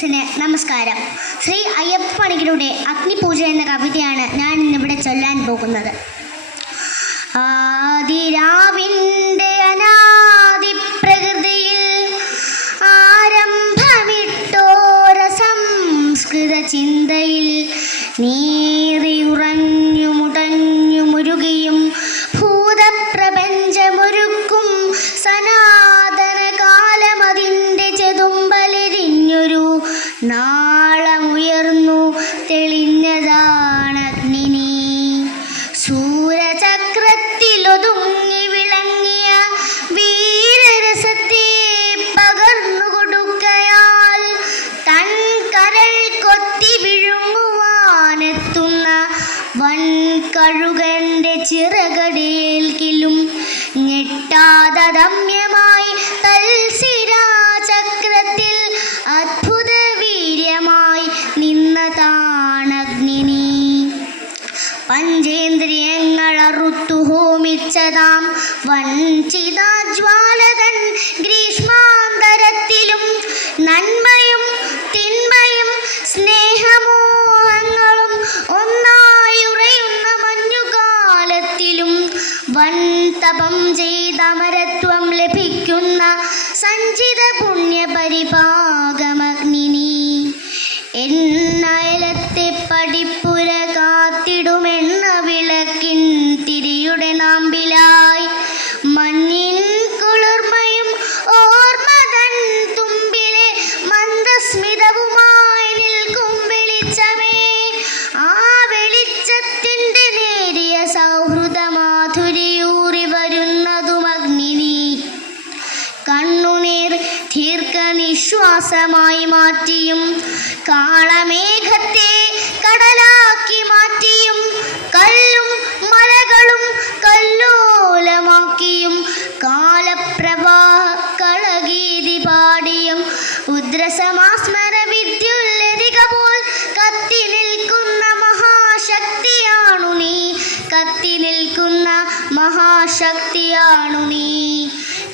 ന് നമസ്കാരം. ശ്രീ അയ്യപ്പ പണിക്കരുടെ അഗ്നിപൂജ എന്ന കവിതയാണ് ഞാൻ ഇന്നിവിടെ ചൊല്ലാൻ പോകുന്നത്. ആദിരാവിന്റെ അനാദി പ്രകൃതിയിൽ ആരംഭമിട്ടോര സംസ്കൃത ചിന്തയിൽ നീറിയുറഞ്ഞു വൻകഴുകന്റെ ചിറകടേൽക്കിലും ഞെട്ടാതമ്യമായി തൽസിരാചക്രത്തിൽ അത്ഭുത വീര്യമായി നിന്നതാണഗ്നിനി. പഞ്ചേന്ദ്രിയങ്ങൾ അറുത്തു ഹോമിച്ചതാം വഞ്ചിതാജ്വാലതൻ ഗ്രീഷ്മാന്തരത്തിലും Martin J. ദീർഘനിശ്വാസമായി മാറ്റിയും കാളമേഘത്തെ കടലാക്കി മാറ്റിയും കല്ലും മലകളും കല്ലോലമാക്കിയും കാലപ്രവാ കളഗീതി പാടിയും ഉദ്രസമാസ്മര വിദ്യുല്ലരിക പോൽ കത്തി നിൽക്കുന്ന മഹാശക്തിയാണു നീ. കത്തി നിൽക്കുന്ന മഹാശക്തിയാണു നീ.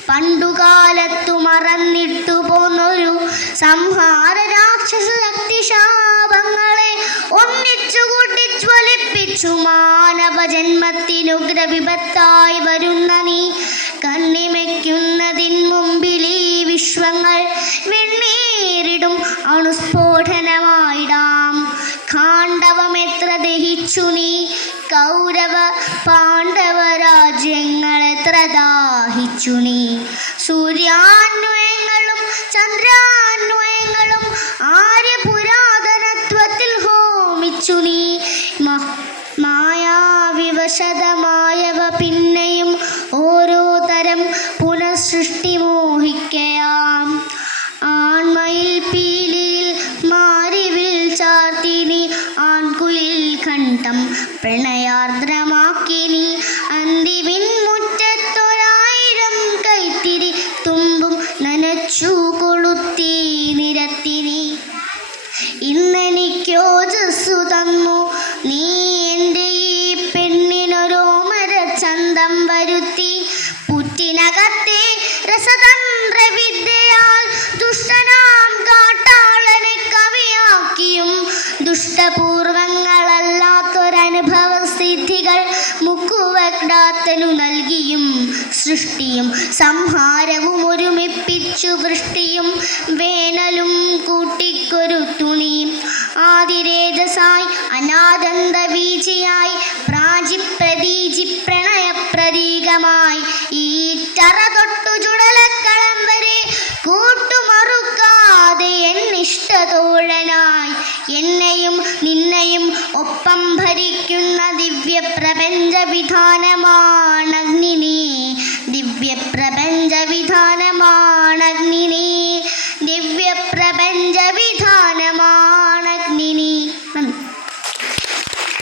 പണ്ടുകാലത്തു മറന്നിട്ടു പോന്നൊരു സംഹാര രാക്ഷസ ശക്തിശാപങ്ങളെ ഒന്നിച്ചു കൂട്ടി ജ്വലിപ്പിച്ചു മാനവ ജന്മത്തിനുഗ്രവിപത്തായി വരുന്ന നീ. കണ്ണിമയ്ക്കുന്നതിൻ മുമ്പിൽ ഈ വിശ്വങ്ങൾ വെണ്ണീരിടും. അണുസ്ഫോടനമായിടാം. കാണ്ഡവം എത്ര ദഹിച്ചു നീ. കൗരവ പാണ്ഡവ രാജ്യങ്ങൾ എത്ര ദാഹിച്ചു നീ. സൂര്യാന്വയങ്ങളും കണ്ഠം പ്രണയാർദ്രമാക്കിനി. മുക്കുവക്ടാത്തനു നൽകിയും സൃഷ്ടിയും സംഹാരവും ഒരുമിപ്പിച്ചു വൃഷ്ടിയും വേനലും കൂട്ടിക്കൊരുത്തു തുണിയും ആതിരേതസായി അനാദന്ത ബീജിയായി പ്രാജിപ്രതീജി പ്രണയപ്രതീകമായി ഈ ചറ തൊട്ടു ചുടലക്കളം വരെ കൂട്ടുമറുക്കാതെ എന്നിഷ്ടതോഴനായി എന്നെയും നിന്നെയും ഒപ്പം ഭരിക്കുന്ന ദിവ്യ പ്രപഞ്ച വിധാനമാണഗ്നിനി ദിവ്യ പ്രപഞ്ച വിധാനമാണഗ്നിനി